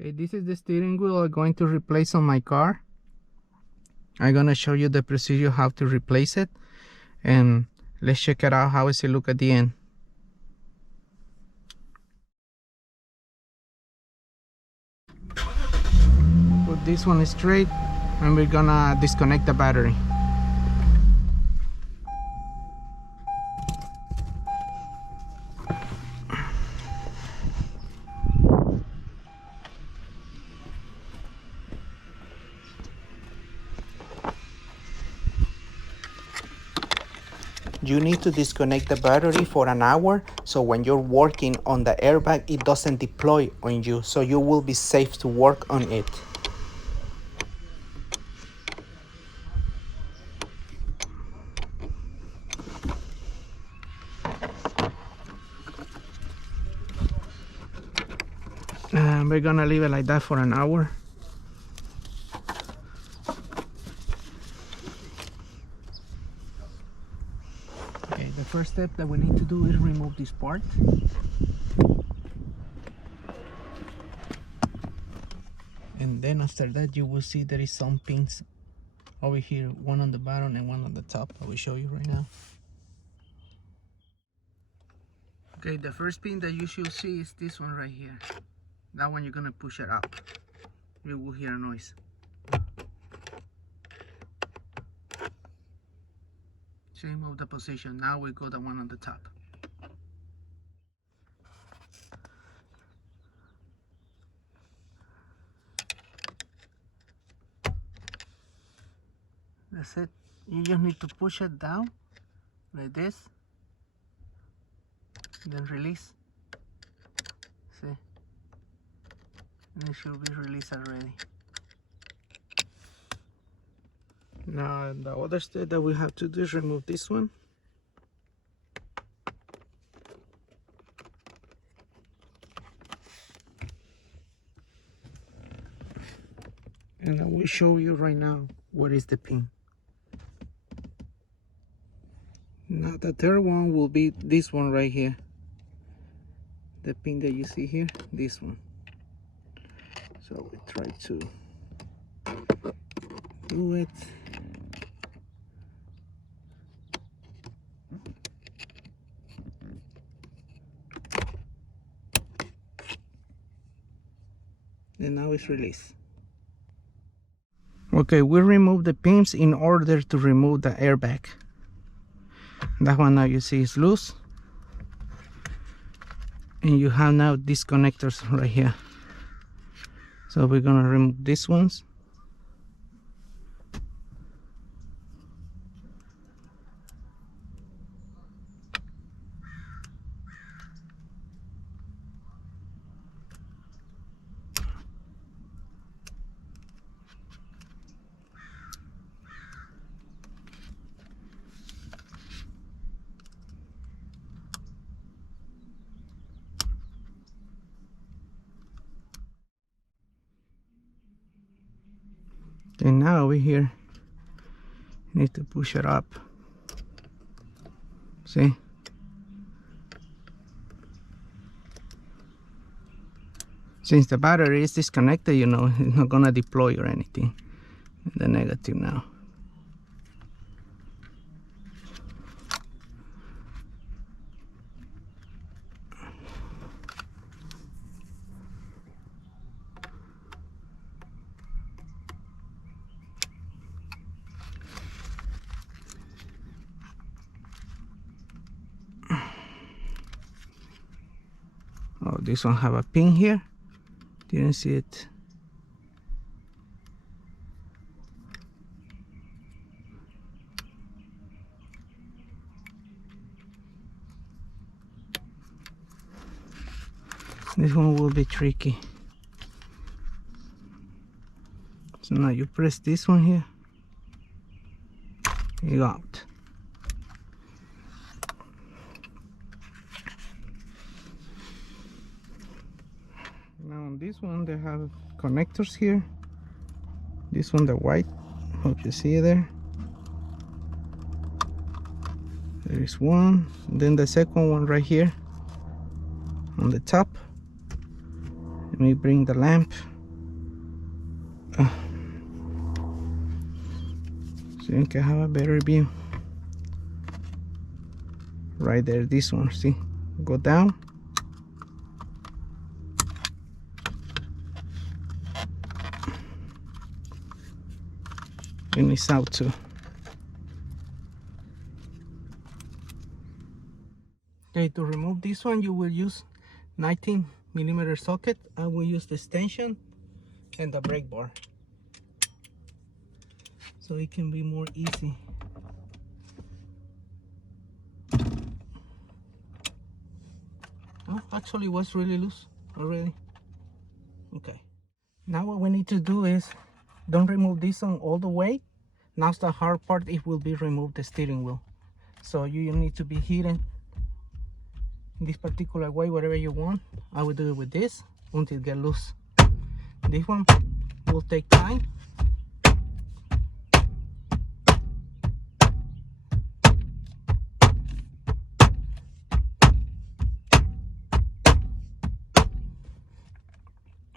Okay, this is the steering wheel I'm going to replace on my car. I'm gonna show you the procedure how to replace it, and let's check it out. How does it look at the end? Put this one straight, and we're gonna disconnect the battery. You need to disconnect the battery for an hour, so when you're working on the airbag, it doesn't deploy on you, so you will be safe to work on it. We're gonna leave it like that for an hour. Okay, the first step that we need to do is remove this part. And then after that, you will see there is some pins over here, one on the bottom and one on the top. I will show you right now. Okay, the first pin that you should see is this one right here. That one you're gonna push it up. You will hear a noise. Same of the position. Now we got the one on the top. That's it. You just need to push it down like this, then release. See? And it should be released already. Now the other step that we have to do is remove this one. And I will show you right now what is the pin. Now the third one will be this one right here. The pin that you see here, this one. So we try to do it. And now it's released. Okay, we remove the pins in order to remove the airbag. That one now you see is loose. And you have now these connectors right here. So we're gonna remove these ones. And now over here, you need to push it up. See? Since the battery is disconnected, you know, it's not gonna deploy or anything. The negative now. Oh, this one have a pin here. Didn't see it. This one will be tricky. So now you press this one here. You go out. Now on this one they have connectors here. This one the white, hope you see it there. There is one, and then the second one right here on the top. And me bring the lamp so you can have a better view. Right there, this one, see, go down, and it's out too. Okay, to remove this one you will use 19mm socket. I will use the extension and the brake bar so it can be more easy. Oh, actually it was really loose already. Okay, now what we need to do is don't remove this one all the way. Now's the hard part. It will be remove the steering wheel, so you need to be hitting in this particular way whatever you want. I will do it with this until it get loose. This one will take time.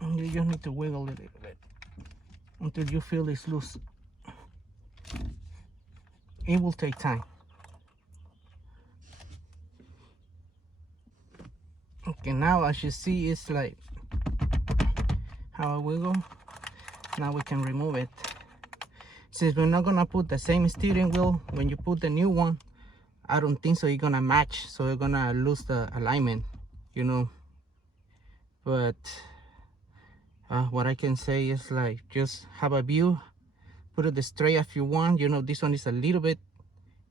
And you just need to wiggle a little bit until you feel it's loose. It will take time. Okay, now as you see, it's like how I wiggle. Now we can remove it. Since we're not gonna put the same steering wheel when you put the new one, I don't think so it's gonna match, so you're gonna lose the alignment, you know. But what I can say is like just have a view, put it straight if you want. You know, this one is a little bit,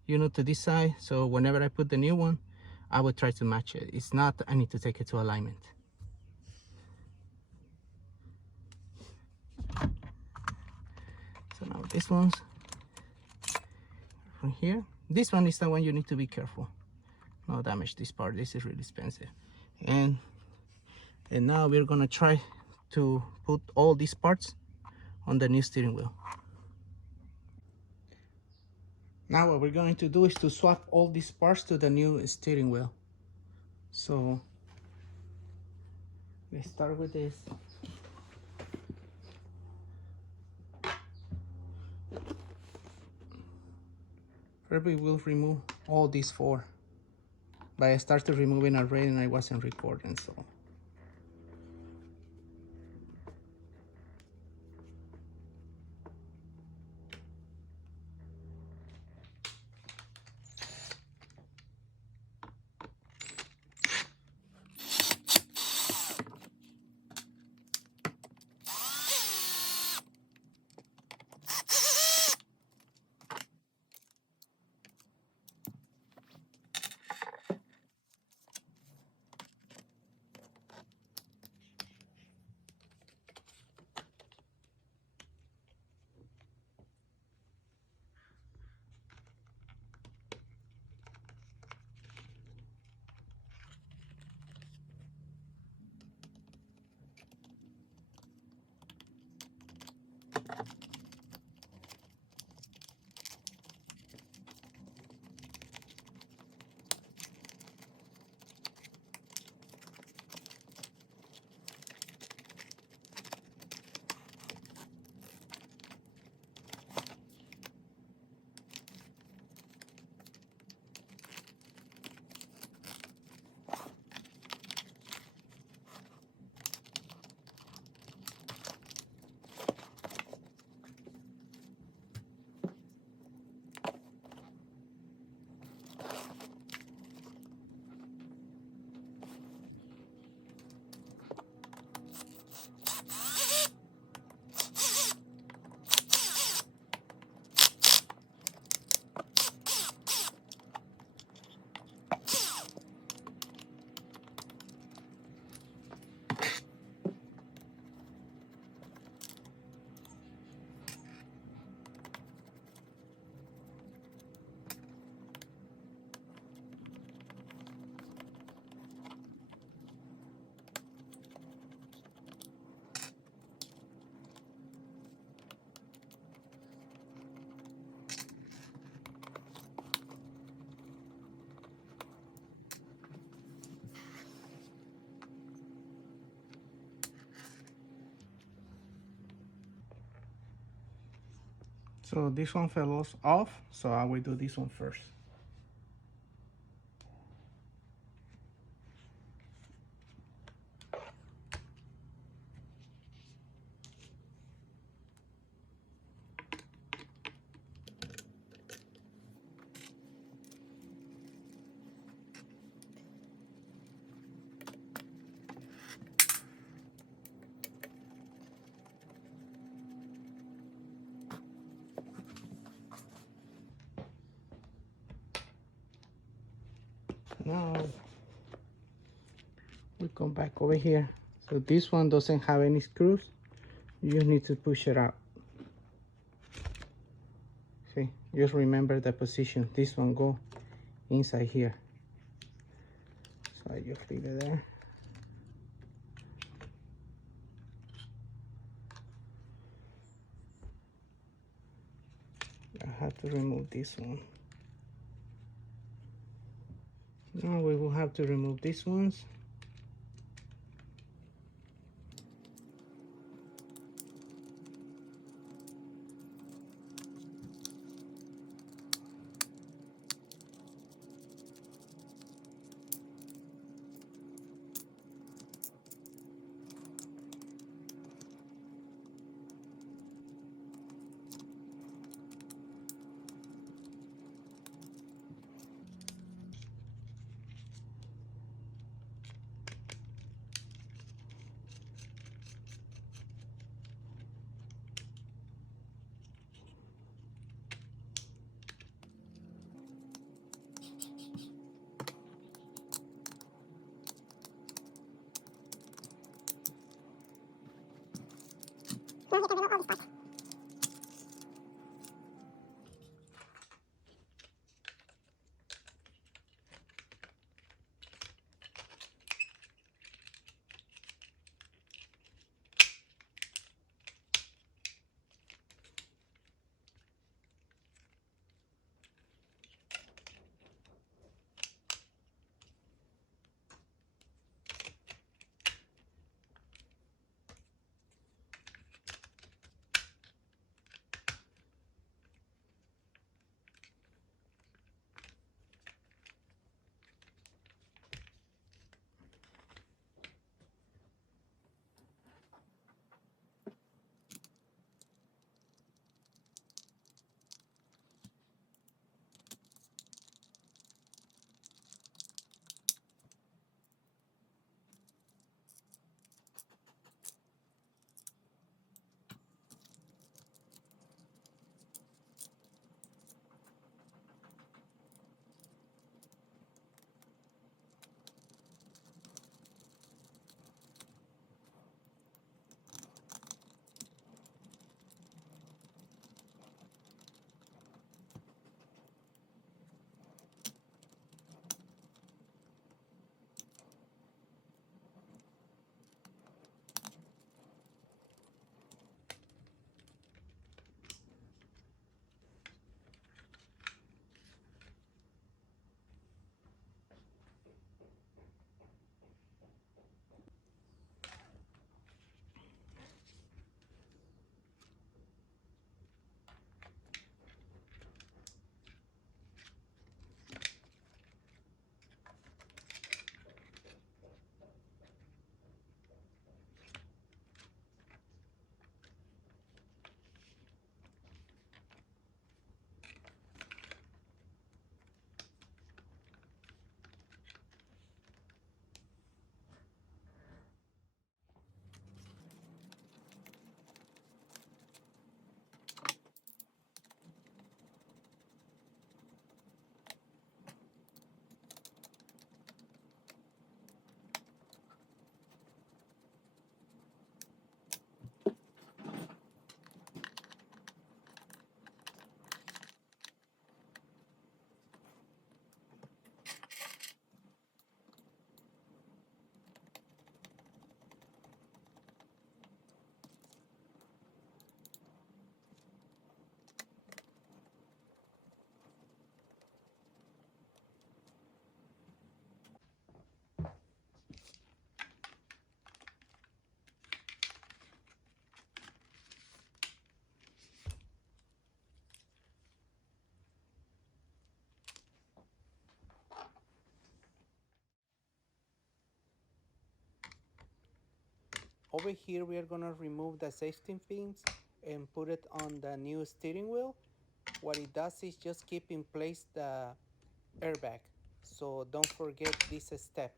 you know, to this side, so whenever I put the new one I will try to match it. It's not I need to take it to alignment. So now this one's from here. This one is the one you need to be careful not damage this part. This is really expensive. And now we're gonna try to put all these parts on the new steering wheel. Now what we're going to do is to swap all these parts to the new steering wheel. So let's start with this. First we will remove all these four, but I started removing already and I wasn't recording, so So this one fell off, so I will do this one first. Now we come back over here. So this one doesn't have any screws. You just need to push it out. See, just remember the position. This one go inside here. So I just leave it there. I have to remove this one. Now we will have to remove these ones. Now we can remove all these parts. over here we are gonna remove the safety pins and put it on the new steering wheel. What it does is just keep in place the airbag, so don't forget this step.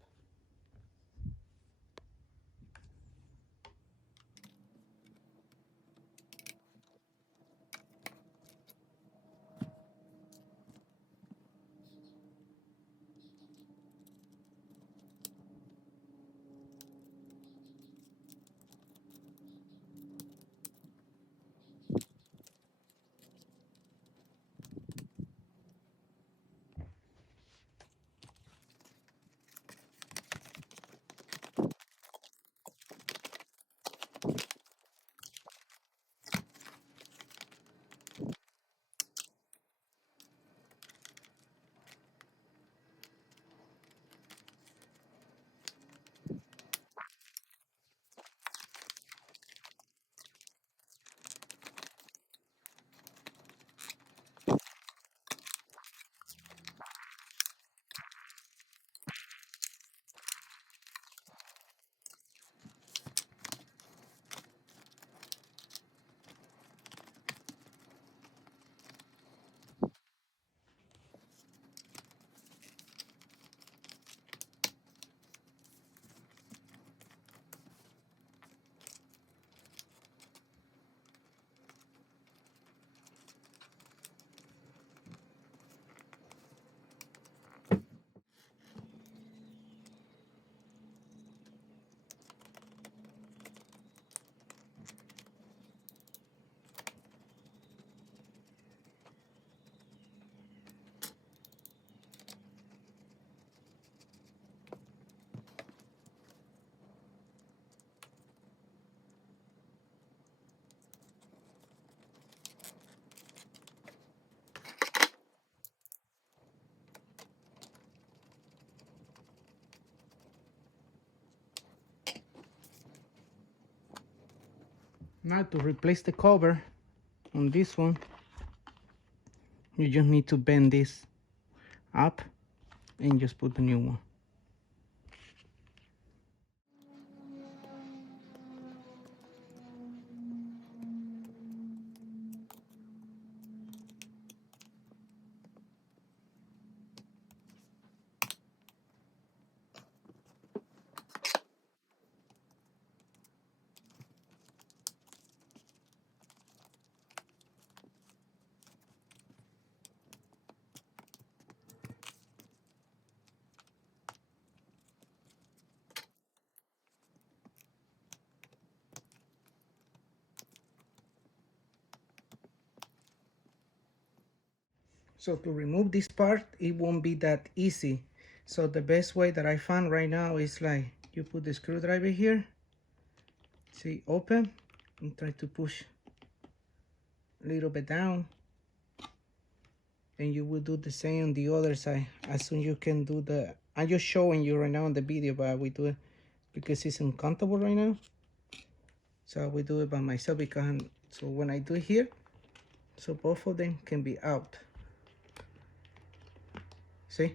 Now to replace the cover on this one, you just need to bend this up and just put the new one. So to remove this part, it won't be that easy. So the best way that I found right now is like you put the screwdriver here, see, open, and try to push a little bit down, and you will do the same on the other side. As soon you can do the, I'm just showing you right now on the video, but we do it because it's uncomfortable right now. So we do it by myself because, so when I do it here, so both of them can be out. See?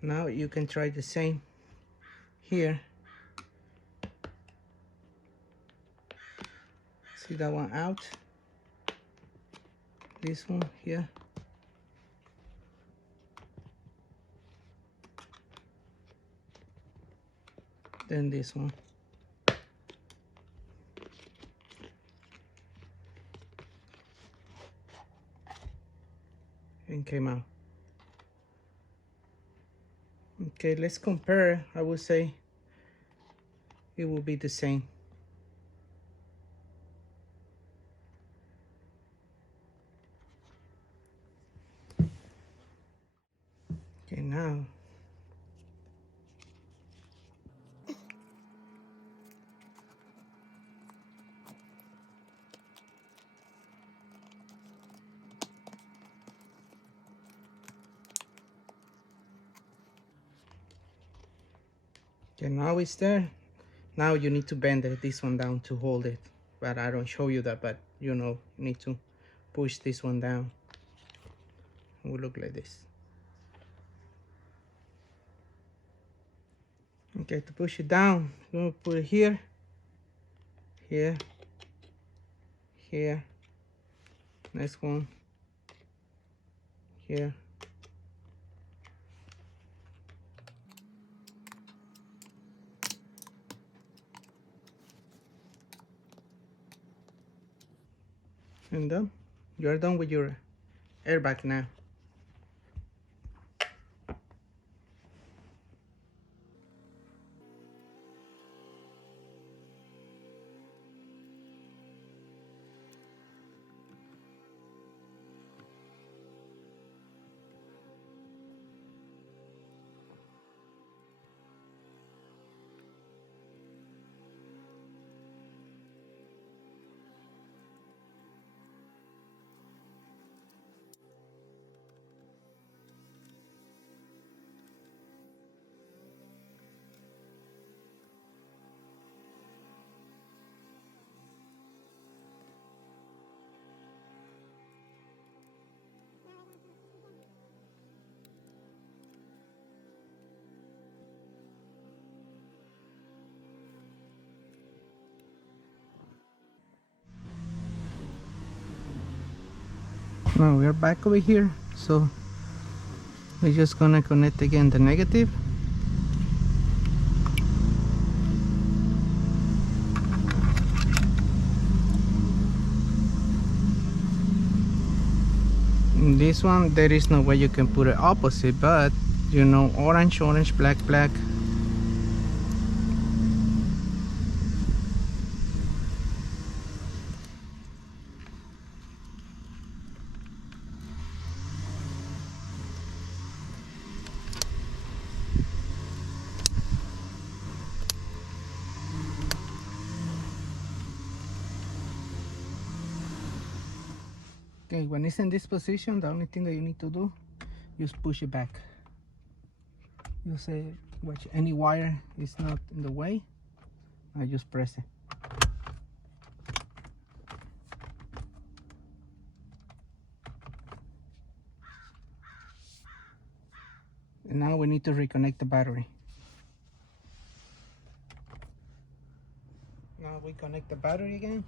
Now you can try the same here. See that one out? This one here. Then this one. And came out. Okay, let's compare. I would say it will be the same. Okay, now it's there. Now you need to bend this one down to hold it, but I don't show you that, but you know, you need to push this one down. It will look like this. Okay, to push it down, you're gonna put it here here, here, next one, here. And done. You're done with your airbag now. Now we're back over here, so we're just gonna connect again the negative. In this one there is no way you can put it opposite, but you know, orange, orange, black, black. Okay, when it's in this position, the only thing that you need to do is push it back. You say, watch, any wire is not in the way, I just press it. And now we need to reconnect the battery. Now we connect the battery again.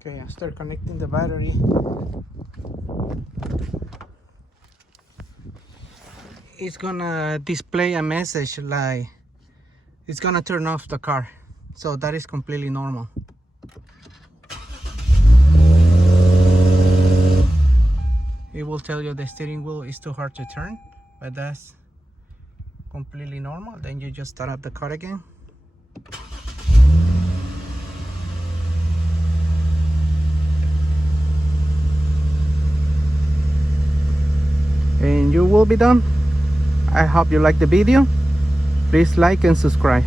Okay, I start connecting the battery. It's gonna display a message like it's gonna turn off the car, so that is completely normal. It will tell you the steering wheel is too hard to turn, but that's completely normal. Then you just start up the car again. And you will be done. I hope you like the video. Please like and subscribe.